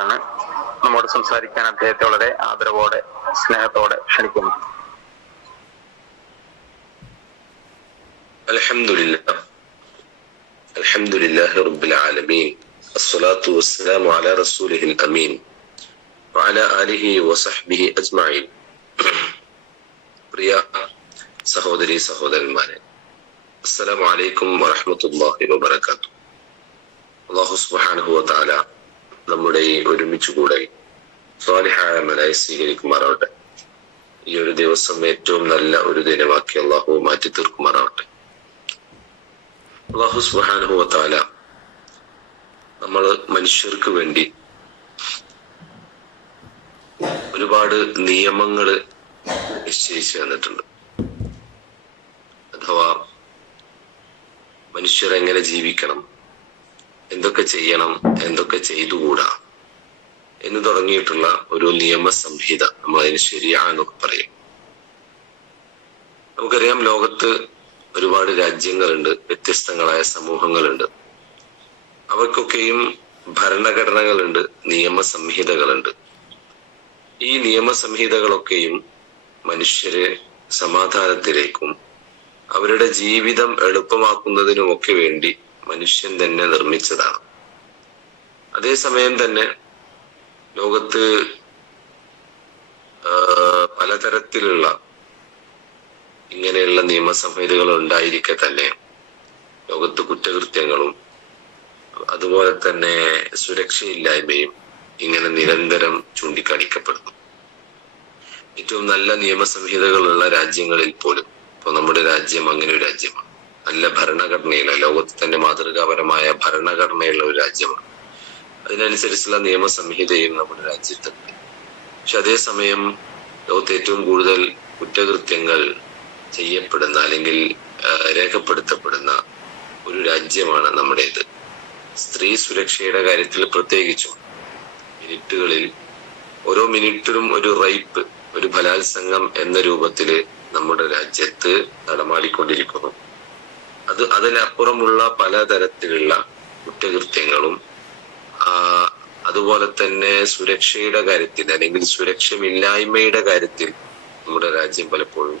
ാണ് നമ്മോട് സംസാരിക്കാൻ അദ്ദേഹത്തെ വളരെ ആദരവോടെ സ്നേഹത്തോടെ ക്ഷണിക്കുന്നു الحمد لله الحمد لله رب العالمين الصلاة والسلام على رسوله الأمين وعلى آله وصحبه أجمعين പ്രിയ സഹോദരി സഹോദരന്മാരെ അസ്സലാമു അലൈക്കും വറഹ്മത്തുള്ളാഹി വബറകാതുഹു അല്ലാഹു സുബ്ഹാനഹു വ തആല നമ്മുടെ ഈ ഒരുമിച്ച് കൂടെ സ്വാലിഹായ മലായി സ്വീകരിക്കുമാറാവട്ടെ. ഈ ഒരു ദിവസം ഏറ്റവും നല്ല ഒരു ദിനമാക്കി അള്ളാഹു മാറ്റി തീർക്കുമാറാവട്ടെ. അള്ളാഹു തആല നമ്മൾ മനുഷ്യർക്ക് വേണ്ടി ഒരുപാട് നിയമങ്ങൾ നിശ്ചയിച്ചു തന്നിട്ടുണ്ട്. അഥവാ മനുഷ്യർ എങ്ങനെ ജീവിക്കണം? എന്തൊക്കെ ചെയ്യണം എന്തൊക്കെ ചെയ്തുകൂടാ എന്ന് തുടങ്ങിയിട്ടുള്ള ഒരു നിയമ സംഹിത നമ്മൾ അതിന് ശരിയാണെന്നൊക്കെ പറയും. നമുക്കറിയാം ലോകത്ത് ഒരുപാട് രാജ്യങ്ങളുണ്ട് വ്യത്യസ്തങ്ങളായ സമൂഹങ്ങളുണ്ട്. അവർക്കൊക്കെയും ഭരണഘടനകളുണ്ട് നിയമ സംഹിതകളുണ്ട് ഈ നിയമ സംഹിതകളൊക്കെയും മനുഷ്യരെ സമാധാനത്തിലേക്കും അവരുടെ ജീവിതം എളുപ്പമാക്കുന്നതിനുമൊക്കെ വേണ്ടി മനുഷ്യൻ തന്നെ നിർമ്മിച്ചതാണ്. അതേസമയം തന്നെ ലോകത്ത് പലതരത്തിലുള്ള ഇങ്ങനെയുള്ള നിയമസംഹിതകൾ ഉണ്ടായിരിക്കെ തന്നെ ലോകത്ത് കുറ്റകൃത്യങ്ങളും അതുപോലെ തന്നെ സുരക്ഷയില്ലായ്മയും ഇങ്ങനെ നിരന്തരം ചൂണ്ടിക്കാണിക്കപ്പെടുന്നു. ഏറ്റവും നല്ല നിയമസംഹിതകളുള്ള രാജ്യങ്ങളിൽ പോലും ഇപ്പൊ നമ്മുടെ രാജ്യം അങ്ങനെ ഒരു രാജ്യമാണ്. നല്ല ഭരണഘടനയുള്ള ലോകത്ത് തന്നെ മാതൃകാപരമായ ഭരണഘടനയുള്ള ഒരു രാജ്യമാണ്. അതിനനുസരിച്ചുള്ള നിയമസംഹിതയും നമ്മുടെ രാജ്യത്തുണ്ട്. പക്ഷെ അതേസമയം ലോകത്ത് ഏറ്റവും കൂടുതൽ കുറ്റകൃത്യങ്ങൾ ചെയ്യപ്പെടുന്ന അല്ലെങ്കിൽ രേഖപ്പെടുത്തപ്പെടുന്ന ഒരു രാജ്യമാണ് നമ്മുടേത്. സ്ത്രീ സുരക്ഷയുടെ കാര്യത്തിൽ പ്രത്യേകിച്ചും മിനിറ്റുകളിൽ ഓരോ മിനിറ്റിലും ഒരു റൈപ്പ് ഒരു ബലാത്സംഗം എന്ന രൂപത്തിൽ നമ്മുടെ രാജ്യത്ത് നടമാടിക്കൊണ്ടിരിക്കുന്നു. അത് അതിലപ്പുറമുള്ള പലതരത്തിലുള്ള കുറ്റകൃത്യങ്ങളും അതുപോലെ തന്നെ സുരക്ഷയുടെ കാര്യത്തിൽ അല്ലെങ്കിൽ സുരക്ഷമില്ലായ്മയുടെ കാര്യത്തിൽ നമ്മുടെ രാജ്യം പലപ്പോഴും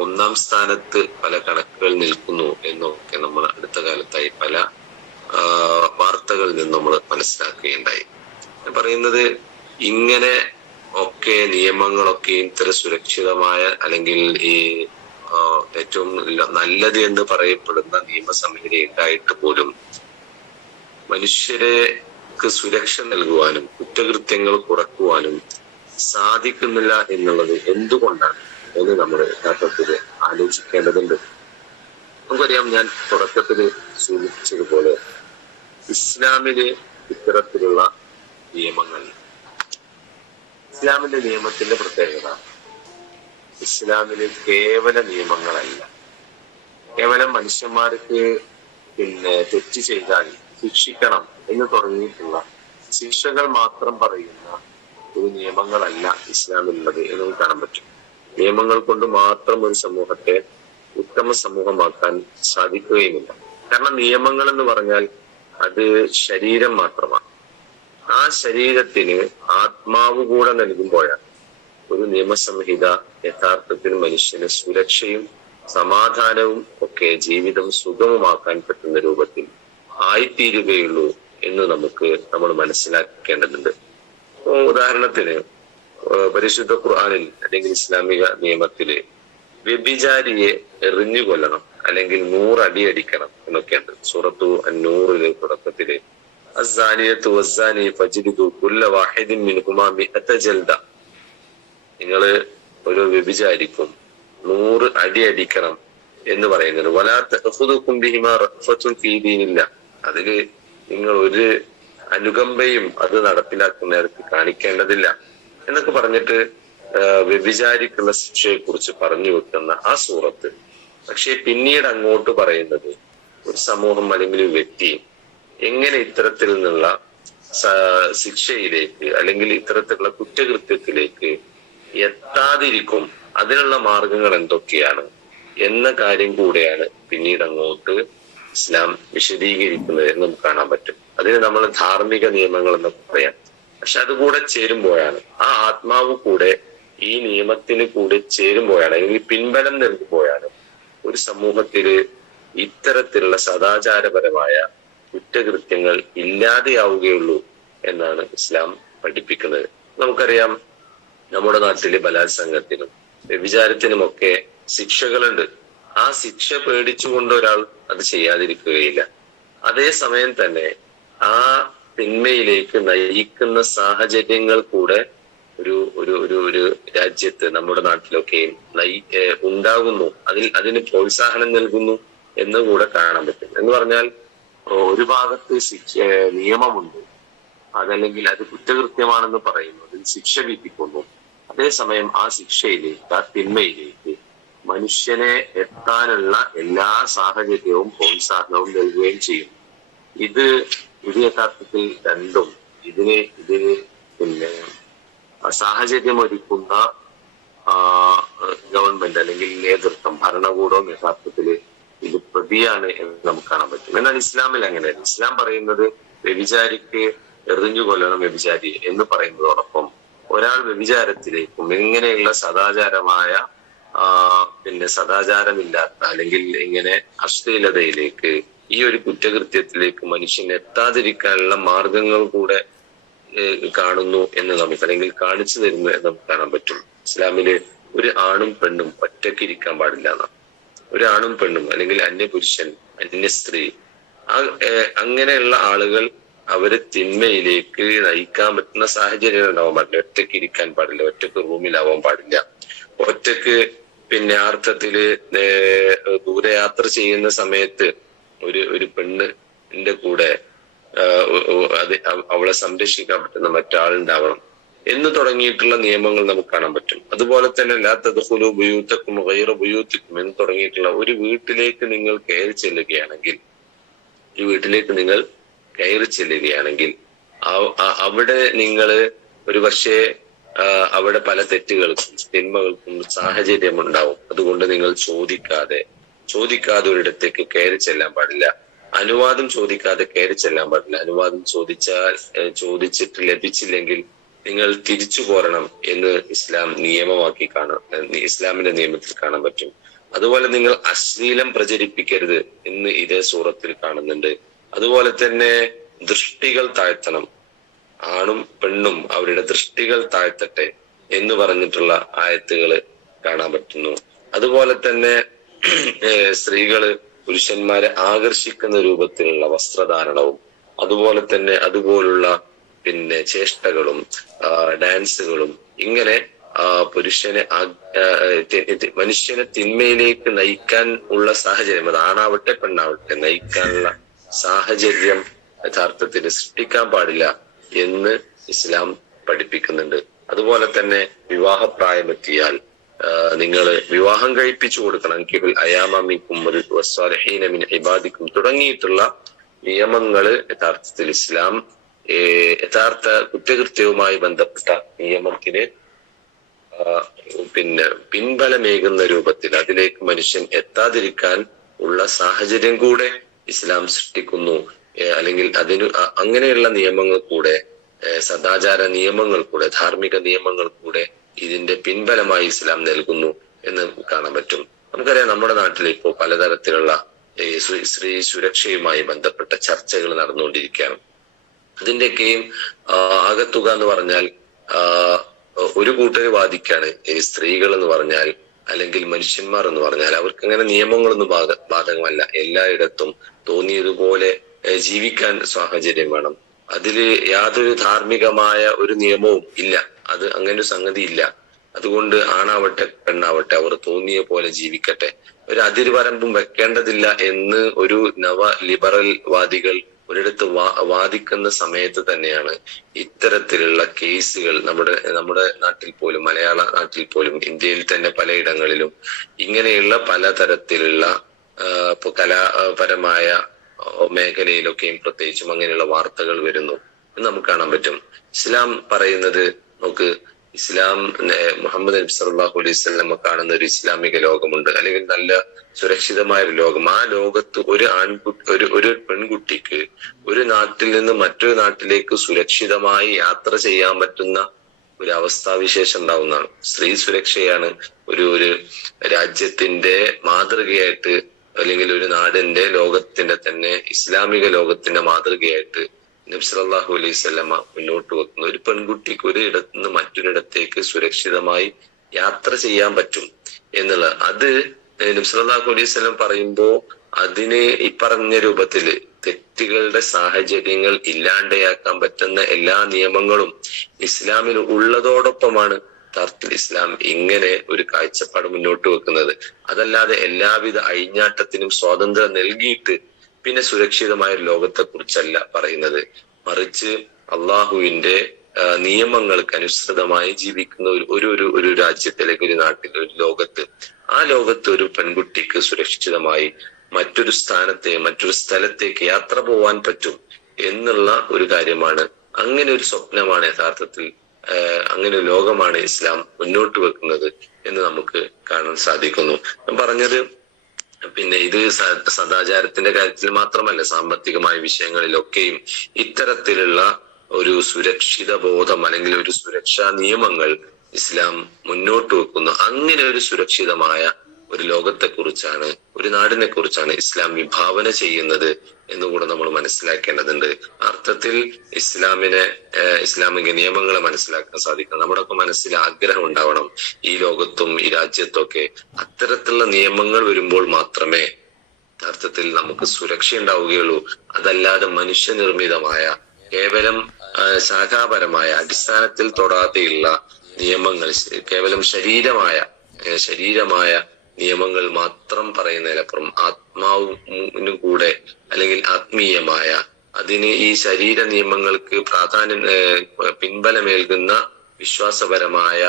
ഒന്നാം സ്ഥാനത്ത് പല കണക്കുകൾ നിൽക്കുന്നു എന്നൊക്കെ നമ്മൾ അടുത്ത കാലത്തായി പല വാർത്തകളിൽ നിന്ന് നമ്മൾ മനസ്സിലാക്കുകയുണ്ടായി. പറയുന്നത് ഇങ്ങനെ ഒക്കെ നിയമങ്ങളൊക്കെ ഇത്ര സുരക്ഷിതമായ അല്ലെങ്കിൽ ഈ ഏറ്റവും നല്ല- നല്ലത് എന്ന് പറയപ്പെടുന്ന നിയമസംഹിത ഉണ്ടായിട്ട് പോലും മനുഷ്യരെക്ക് സുരക്ഷ നൽകുവാനും കുറ്റകൃത്യങ്ങൾ കുറക്കുവാനും സാധിക്കുന്നില്ല എന്നുള്ളത് എന്തുകൊണ്ടാണ് എന്ന് നമ്മൾ യഥാർത്ഥത്തിൽ ആലോചിക്കേണ്ടതുണ്ട്. നമുക്കറിയാം ഞാൻ തുടക്കത്തിൽ സൂചിപ്പിച്ചതുപോലെ ഇസ്ലാമിലെ ഇത്തരത്തിലുള്ള നിയമങ്ങൾ. ഇസ്ലാമിന്റെ നിയമത്തിന്റെ പ്രത്യേകത ഇസ്ലാമിൽ കേവല നിയമങ്ങളല്ല. കേവലം മനുഷ്യന്മാർക്ക് പിന്നെ തെറ്റ് ചെയ്താൽ ശിക്ഷിക്കണം എന്ന് തുടങ്ങിയിട്ടുള്ള ശിക്ഷകൾ മാത്രം പറയുന്ന ഒരു നിയമങ്ങളല്ല ഇസ്ലാമിലുള്ളത് എന്ന് കാണാൻ പറ്റും. നിയമങ്ങൾ കൊണ്ട് മാത്രം ഒരു സമൂഹത്തെ ഉത്തമ സമൂഹമാക്കാൻ സാധിക്കുകയുമില്ല. കാരണം നിയമങ്ങൾ എന്ന് പറഞ്ഞാൽ അത് ശരീരം മാത്രമാണ്. ആ ശരീരത്തിന് ആത്മാവ് കൂടെ നൽകുമ്പോഴാണ് ഒരു നിയമസംഹിത യഥാർത്ഥത്തിൽ മനുഷ്യന് സുരക്ഷയും സമാധാനവും ഒക്കെ ജീവിതം സുഗമമാക്കാൻ പറ്റുന്ന രൂപത്തിൽ ആയിത്തീരുകയുള്ളൂ എന്ന് നമുക്ക് നമ്മൾ മനസ്സിലാക്കേണ്ടതുണ്ട്. ഉദാഹരണത്തിന് പരിശുദ്ധ ഖുർആാനിൽ അല്ലെങ്കിൽ ഇസ്ലാമിക നിയമത്തിൽ വ്യഭിചാരിയെ എറിഞ്ഞുകൊല്ലണം അല്ലെങ്കിൽ നൂറടി അടിക്കണം എന്നൊക്കെയുണ്ട്. സൂറത്തു അന്നൂറിലെ തുടക്കത്തിൽ അസ്സാനിയത്തു വസ്സാനി ഫജിദു കുല്ല വാഹിദിൻ മിൻഹുമാ മിഅത ജൽദ നിങ്ങൾ ഒരു വ്യഭിചാരിക്കും. നൂറ് അടി അടിക്കണം എന്ന് പറയുന്നത് വലാത്തും ഫീദീനില്ല അതിൽ നിങ്ങൾ ഒരു അനുകമ്പയും അത് നടപ്പിലാക്കുന്നവർക്ക് കാണിക്കേണ്ടതില്ല എന്നൊക്കെ പറഞ്ഞിട്ട് വ്യഭിചാരിക്കുള്ള ശിക്ഷയെ കുറിച്ച് പറഞ്ഞു വെക്കുന്ന ആ സൂറത്ത്. പക്ഷെ പിന്നീട് അങ്ങോട്ട് പറയുന്നത് ഒരു സമൂഹം അല്ലെങ്കിൽ ഒരു വ്യക്തി എങ്ങനെ ഇത്തരത്തിൽ നിന്നുള്ള ശിക്ഷയിലേക്ക് അല്ലെങ്കിൽ ഇത്തരത്തിലുള്ള കുറ്റകൃത്യത്തിലേക്ക് എത്താതിരിക്കും. അതിനുള്ള മാർഗങ്ങൾ എന്തൊക്കെയാണ്? എന്ന കാര്യം കൂടെയാണ് പിന്നീട് അങ്ങോട്ട് ഇസ്ലാം വിശദീകരിക്കുന്നത് എന്ന് നമുക്ക് കാണാൻ പറ്റും. അതിന് നമ്മൾ ധാർമ്മിക നിയമങ്ങൾ എന്ന് പറയാം. പക്ഷെ അതുകൂടെ ചേരുമ്പോഴാണ്. ആ ആത്മാവ് കൂടെ ഈ നിയമത്തിന് കൂടെ ചേരുമ്പോഴാണ് അല്ലെങ്കിൽ പിൻബലം നൽകുമ്പോഴാണ് ഒരു സമൂഹത്തിൽ ഇത്തരത്തിലുള്ള സദാചാരപരമായ കുറ്റകൃത്യങ്ങൾ ഇല്ലാതെയാവുകയുള്ളൂ എന്നാണ് ഇസ്ലാം പഠിപ്പിക്കുന്നത്. നമുക്കറിയാം നമ്മുടെ നാട്ടിലെ ബലാത്സംഗത്തിനും വ്യഭിചാരത്തിനുമൊക്കെ ശിക്ഷകളുണ്ട്. ആ ശിക്ഷ പേടിച്ചുകൊണ്ട് ഒരാൾ അത് ചെയ്യാതിരിക്കുകയില്ല. അതേസമയം തന്നെ ആ തിന്മയിലേക്ക് നയിക്കുന്ന സാഹചര്യങ്ങൾ കൂടെ ഒരു ഒരു ഒരു ഒരു രാജ്യത്ത് നമ്മുടെ നാട്ടിലൊക്കെയും നയി ഉണ്ടാകുന്നു. അതിൽ അതിന് പ്രോത്സാഹനം നൽകുന്നു എന്ന് കൂടെ കാണാൻ പറ്റും. എന്ന് പറഞ്ഞാൽ ഒരു ഭാഗത്ത് നിയമമുണ്ട്. അതല്ലെങ്കിൽ അത് കുറ്റകൃത്യമാണെന്ന് പറയുന്നതിൽ ശിക്ഷ വിധിക്കുന്നു. അതേസമയം ആ ശിക്ഷയിലേക്ക് ആ തിന്മയിലേക്ക് മനുഷ്യനെ എത്താനുള്ള എല്ലാ സാഹചര്യവും പ്രോത്സാഹനവും നൽകുകയും ചെയ്യും. ഇത് ഇത് യഥാർത്ഥത്തിൽ രണ്ടും ഇതിന് ഇതിന് പിന്നെ സാഹചര്യം ഒരുക്കുന്ന ഗവൺമെന്റ് അല്ലെങ്കിൽ നേതൃത്വം ഭരണകൂടവും യഥാർത്ഥത്തിൽ ഇത് പ്രതിയാണ് എന്ന് നമുക്ക് കാണാൻ പറ്റും. എന്നാൽ ഇസ്ലാമിൽ അങ്ങനെയല്ല. ഇസ്ലാം പറയുന്നത് വ്യഭിചാരിക്ക് എറിഞ്ഞു കൊല്ലണം വ്യഭിചാരി എന്ന് പറയുന്നതോടൊപ്പം ഒരാൾ വ്യഭിചാരത്തിലേക്കും ഇങ്ങനെയുള്ള സദാചാരമായ പിന്നെ സദാചാരമില്ലാത്ത അല്ലെങ്കിൽ ഇങ്ങനെ അശ്ലീലതയിലേക്ക് ഈ ഒരു കുറ്റകൃത്യത്തിലേക്ക് മനുഷ്യൻ എത്താതിരിക്കാനുള്ള മാർഗങ്ങൾ കൂടെ കാണുന്നു എന്ന് നമുക്ക് അല്ലെങ്കിൽ കാണിച്ചു തരുന്നു എന്ന് നമുക്ക് കാണാൻ പറ്റും. ഇസ്ലാമിൽ ഒരു ആണും പെണ്ണും ഒറ്റയ്ക്ക് ഇരിക്കാൻ പാടില്ല എന്നാണ്. ഒരു ആണും പെണ്ണും അല്ലെങ്കിൽ അന്യ പുരുഷൻ അന്യ സ്ത്രീ അങ്ങനെയുള്ള ആളുകൾ അവരെ തിന്മയിലേക്ക് നയിക്കാൻ പറ്റുന്ന സാഹചര്യങ്ങൾ ഉണ്ടാവാൻ പാടില്ല ഒറ്റയ്ക്ക് ഇരിക്കാൻ പാടില്ല ഒറ്റയ്ക്ക് റൂമിലാവാൻ പാടില്ല. ഒറ്റയ്ക്ക് പിന്നെ അർത്ഥത്തിൽ ദൂരയാത്ര ചെയ്യുന്ന സമയത്ത് ഒരു ഒരു പെണ്ണിന്റെ കൂടെ അത് അവളെ സംരക്ഷിക്കാൻ പറ്റുന്ന മറ്റാളുണ്ടാവണം എന്ന് തുടങ്ങിയിട്ടുള്ള നിയമങ്ങൾ നമുക്ക് കാണാൻ പറ്റും. അതുപോലെ തന്നെ ലാത്തതുഹുലു ഉപയൂത്തക്കും വൈറ ഗൈറ ബുയൂത്തിക്കും എന്ന് തുടങ്ങിയിട്ടുള്ള ഒരു വീട്ടിലേക്ക് നിങ്ങൾ കയറി ചെല്ലുകയാണെങ്കിൽ ഈ വീട്ടിലേക്ക് നിങ്ങൾ കയറി ചെല്ലുകയാണെങ്കിൽ അവിടെ നിങ്ങൾ ഒരു പക്ഷേ അവിടെ പല തെറ്റുകൾക്കും തിന്മകൾക്കും സാഹചര്യം ഉണ്ടാവും അതുകൊണ്ട് നിങ്ങൾ ചോദിക്കാതെ ചോദിക്കാതെ ഒരിടത്തേക്ക് കയറി ചെല്ലാൻ പാടില്ല. അനുവാദം ചോദിക്കാതെ കയറി ചെല്ലാൻ പാടില്ല. അനുവാദം ചോദിച്ചാൽ ചോദിച്ചിട്ട് ലഭിച്ചില്ലെങ്കിൽ നിങ്ങൾ തിരിച്ചു പോരണം എന്ന് ഇസ്ലാം നിയമമാക്കി കാണാം ഇസ്ലാമിന്റെ നിയമത്തിൽ കാണാൻ പറ്റും. അതുപോലെ നിങ്ങൾ അശ്ലീലം പ്രചരിപ്പിക്കരുത് എന്ന് ഇതേ സൂറത്തിൽ കാണുന്നുണ്ട്. അതുപോലെ തന്നെ ദൃഷ്ടികൾ താഴ്ത്തണം. ആണും പെണ്ണും അവരുടെ ദൃഷ്ടികൾ താഴ്ത്തട്ടെ എന്ന് പറഞ്ഞിട്ടുള്ള ആയത്തുകൾ കാണാൻ പറ്റുന്നു. അതുപോലെ തന്നെ സ്ത്രീകൾ പുരുഷന്മാരെ ആകർഷിക്കുന്ന രൂപത്തിലുള്ള വസ്ത്രധാരണവും അതുപോലെ തന്നെ അതുപോലുള്ള പിന്നെ ചേഷ്ടകളും ഡാൻസുകളും ഇങ്ങനെ പുരുഷനെ മനുഷ്യനെ തിന്മയിലേക്ക് നയിക്കാൻ ഉള്ള സാഹചര്യം അത് ആണാവട്ടെ പെണ്ണാവട്ടെ നയിക്കാനുള്ള സാഹചര്യം യഥാർത്ഥത്തിൽ സൃഷ്ടിക്കാൻ പാടില്ല എന്ന് ഇസ്ലാം പഠിപ്പിക്കുന്നുണ്ട്. അതുപോലെ തന്നെ വിവാഹപ്രായമെത്തിയാൽ നിങ്ങൾ വിവാഹം കഴിപ്പിച്ചു കൊടുക്കണം. കിബിൽ അയാമിക്കും മിൻ ഇബാദിക്കും തുടങ്ങിയിട്ടുള്ള നിയമങ്ങൾ യഥാർത്ഥത്തിൽ ഇസ്ലാം യഥാർത്ഥ കുറ്റകൃത്യവുമായി ബന്ധപ്പെട്ട നിയമത്തിന് പിന്നെ പിൻബലമേകുന്ന രൂപത്തിൽ അതിലേക്ക് മനുഷ്യൻ എത്താതിരിക്കാൻ ഉള്ള സാഹചര്യം കൂടെ ഇസ്ലാം സൃഷ്ടിക്കുന്നു. അല്ലെങ്കിൽ അതിന് അങ്ങനെയുള്ള നിയമങ്ങൾ കൂടെ സദാചാര നിയമങ്ങൾ കൂടെ ധാർമ്മിക നിയമങ്ങൾ കൂടെ ഇതിന്റെ പിൻബലമായി ഇസ്ലാം നൽകുന്നു എന്ന് കാണാൻ പറ്റും. നമുക്കറിയാം നമ്മുടെ നാട്ടിൽ ഇപ്പോൾ പലതരത്തിലുള്ള സ്ത്രീ- സുരക്ഷയുമായി ബന്ധപ്പെട്ട ചർച്ചകൾ നടന്നുകൊണ്ടിരിക്കുകയാണ്. അതിന്റെയൊക്കെയും ആകത്തുക എന്ന് പറഞ്ഞാൽ ഒരു കൂട്ടർ വാദിക്കാണ് സ്ത്രീകൾ എന്ന് പറഞ്ഞാൽ അല്ലെങ്കിൽ മനുഷ്യന്മാർ എന്ന് പറഞ്ഞാൽ അവർക്ക് അങ്ങനെ നിയമങ്ങളൊന്നും ബാധ ബാധകമല്ല. എല്ലായിടത്തും തോന്നിയതുപോലെ ജീവിക്കാൻ സാഹചര്യം വേണം. അതിൽ യാതൊരു ധാർമ്മികമായ ഒരു നിയമവും ഇല്ല. അത് അങ്ങനെ ഒരു സംഗതി ഇല്ല. അതുകൊണ്ട് ആണാവട്ടെ പെണ്ണാവട്ടെ അവർ തോന്നിയ പോലെ ജീവിക്കട്ടെ. ഒരു അതിരുവരമ്പും വെക്കേണ്ടതില്ല എന്ന് ഒരു നവ ലിബറൽ വാദികൾ ഒരിടത്ത് വാ വാദിക്കുന്ന സമയത്ത് തന്നെയാണ് ഇത്തരത്തിലുള്ള കേസുകൾ നമ്മുടെ നമ്മുടെ നാട്ടിൽ പോലും മലയാള നാട്ടിൽ പോലും ഇന്ത്യയിൽ തന്നെ പലയിടങ്ങളിലും ഇങ്ങനെയുള്ള പലതരത്തിലുള്ള ഇപ്പൊ കലാപരമായ മേഖലയിലൊക്കെയും പ്രത്യേകിച്ചും അങ്ങനെയുള്ള വാർത്തകൾ വരുന്നു. എന്ന് നമുക്ക് കാണാൻ പറ്റും. ഇസ്ലാം പറയുന്നത് നമുക്ക് ഇസ്ലാം മുഹമ്മദ് നബി സല്ലാഹു അലൈഹി വസല്ലം കാണുന്ന ഒരു ഇസ്ലാമിക ലോകമുണ്ട്. അല്ലെങ്കിൽ നല്ല സുരക്ഷിതമായ ഒരു ലോകം. ആ ലോകത്ത് ഒരു ആൺകുട്ടി ഒരു ഒരു പെൺകുട്ടിക്ക് ഒരു നാട്ടിൽ നിന്ന് മറ്റൊരു നാട്ടിലേക്ക് സുരക്ഷിതമായി യാത്ര ചെയ്യാൻ പറ്റുന്ന ഒരു അവസ്ഥാവിശേഷം ഉണ്ടാവുന്നതാണ്. സ്ത്രീ സുരക്ഷയാണ് ഒരു ഒരു രാജ്യത്തിന്റെ മാതൃകയായിട്ട് അല്ലെങ്കിൽ ഒരു നാടിന്റെ ലോകത്തിന്റെ തന്നെ ഇസ്ലാമിക ലോകത്തിന്റെ മാതൃകയായിട്ട് നബി സല്ലല്ലാഹു അലൈഹി സ്വലമ മുന്നോട്ട് വെക്കുന്ന. ഒരു പെൺകുട്ടിക്ക് ഒരിടത്ത് നിന്ന് മറ്റൊരിടത്തേക്ക് സുരക്ഷിതമായി യാത്ര ചെയ്യാൻ പറ്റും എന്നുള്ളത് അത് നബ്സലാഹു അലൈഹി സ്വലം പറയുമ്പോ അതിന് ഈ പറഞ്ഞ രൂപത്തിൽ തെറ്റുകളുടെ സാഹചര്യങ്ങൾ ഇല്ലാണ്ടയാക്കാൻ പറ്റുന്ന എല്ലാ നിയമങ്ങളും ഇസ്ലാമിൽ ഉള്ളതോടൊപ്പമാണ് യഥാർത്ഥത്തിൽ ഇസ്ലാം ഇങ്ങനെ ഒരു കാഴ്ചപ്പാട് മുന്നോട്ട് വെക്കുന്നത്. അതല്ലാതെ എല്ലാവിധ അഴിഞ്ഞാട്ടത്തിനും സ്വാതന്ത്ര്യം നൽകിയിട്ട് പിന്നെ സുരക്ഷിതമായ ഒരു ലോകത്തെ കുറിച്ചല്ല പറയുന്നത്. മറിച്ച് അള്ളാഹുവിന്റെ നിയമങ്ങൾക്ക് അനുസൃതമായി ജീവിക്കുന്ന ഒരു ഒരു ഒരു ഒരു രാജ്യത്ത് അല്ലെങ്കിൽ ഒരു നാട്ടിൽ ഒരു ലോകത്ത് ആ ലോകത്ത് ഒരു പെൺകുട്ടിക്ക് സുരക്ഷിതമായി മറ്റൊരു സ്ഥാനത്തെ മറ്റൊരു സ്ഥലത്തേക്ക് യാത്ര പോവാൻ പറ്റും എന്നുള്ള ഒരു കാര്യമാണ്. അങ്ങനെ ഒരു സ്വപ്നമാണ് യഥാർത്ഥത്തിൽ അങ്ങനെ ലോകമാണ് ഇസ്ലാം മുന്നോട്ട് വെക്കുന്നത് എന്ന് നമുക്ക് കാണാൻ സാധിക്കുന്നു. ഞാൻ പറഞ്ഞത് പിന്നെ ഇത് സദാചാരത്തിന്റെ കാര്യത്തിൽ മാത്രമല്ല സാമ്പത്തികമായ വിഷയങ്ങളിലൊക്കെയും ഇത്തരത്തിലുള്ള ഒരു സുരക്ഷിത ബോധം അല്ലെങ്കിൽ ഒരു സുരക്ഷാ നിയമങ്ങൾ ഇസ്ലാം മുന്നോട്ട് വെക്കുന്നു. അങ്ങനെ ഒരു സുരക്ഷിതമായ ഒരു ലോകത്തെ കുറിച്ചാണ് ഒരു നാടിനെ കുറിച്ചാണ് ഇസ്ലാം വിഭാവന ചെയ്യുന്നത് എന്നുകൂടെ നമ്മൾ മനസ്സിലാക്കേണ്ടതുണ്ട്. അർത്ഥത്തിൽ ഇസ്ലാമിനെ ഇസ്ലാമിക നിയമങ്ങളെ മനസ്സിലാക്കാൻ സാധിക്കണം. നമ്മുടെ ഒക്കെ മനസ്സിൽ ആഗ്രഹം ഉണ്ടാവണം ഈ ലോകത്തും ഈ രാജ്യത്തൊക്കെ അത്തരത്തിലുള്ള നിയമങ്ങൾ വരുമ്പോൾ മാത്രമേ അർത്ഥത്തിൽ നമുക്ക് സുരക്ഷ ഉണ്ടാവുകയുള്ളൂ. അതല്ലാതെ മനുഷ്യനിർമ്മിതമായ കേവലം ശാഖാപരമായ അടിസ്ഥാനത്തിൽ തൊടാതെയുള്ള നിയമങ്ങൾ കേവലം ശരീരമായ ശരീരമായ നിയമങ്ങൾ മാത്രം പറയുന്നതിനപ്പുറം ആത്മാവിനു കൂടെ അല്ലെങ്കിൽ ആത്മീയമായ അതിന് ഈ ശരീര നിയമങ്ങൾക്ക് പ്രാധാന്യം പിൻബലമേൽകുന്ന വിശ്വാസപരമായ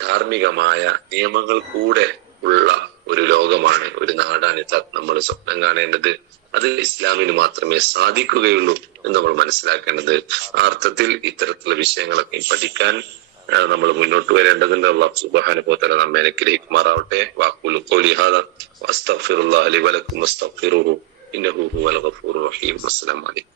ധാർമ്മികമായ നിയമങ്ങൾ കൂടെ ഉള്ള ഒരു ലോകമാണ് ഒരു നാടാണ് നമ്മൾ സ്വപ്നം കാണേണ്ടത്. അത് ഇസ്ലാമിന് മാത്രമേ സാധിക്കുകയുള്ളൂ എന്ന് നമ്മൾ മനസ്സിലാക്കേണ്ടത്. ആ അർത്ഥത്തിൽ ഇത്തരത്തിലുള്ള വിഷയങ്ങളൊക്കെ പഠിക്കാൻ നമ്മൾ മുന്നോട്ട് വരേണ്ടതുണ്ട് അള്ളാഹു തആല നമ്മെ അനുഗ്രഹിക്കുമാറാവട്ടെ. വാഖുലു ഖൗലി ഹാദാ വസ്തഗ്ഫിറുല്ലാഹ ലി വലക്കും അസ്തഫിറുഹു ഇന്നഹു ഹുവൽ ഗഫൂറുർ റഹീം. അസ്സലാമു അലൈക്കും.